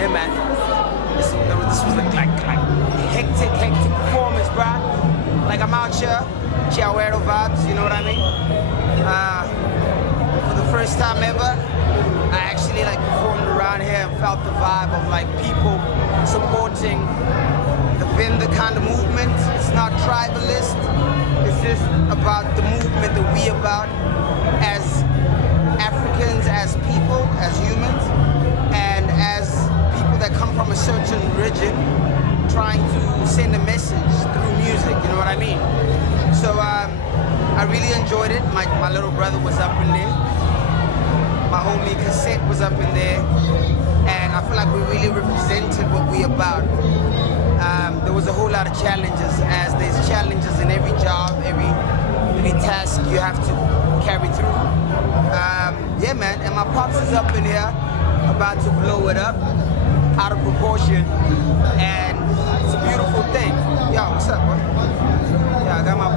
Yeah, man. This was like hectic performance, bro. Like I'm out here, Chihuahua vibes, you know what I mean? For the first time ever, I actually like performed around here and felt the vibe of like people supporting the Vinda kind of movement. It's not tribalist. It's just about the movement that we about as Africans, as people, as humans, and as people that come from a certain region trying to send a message through music, you know what I mean? So I really enjoyed it. My little brother was up in there. My homie Cassette was up in there. And I feel like we really represented what we about. There was a whole lot of challenges, as there's challenges in every job, every task you have to carry through. Yeah, man, and my pops is up in here, about to blow it up, out of proportion, and it's a beautiful thing. Yo, what's up, bro? Yeah, I got my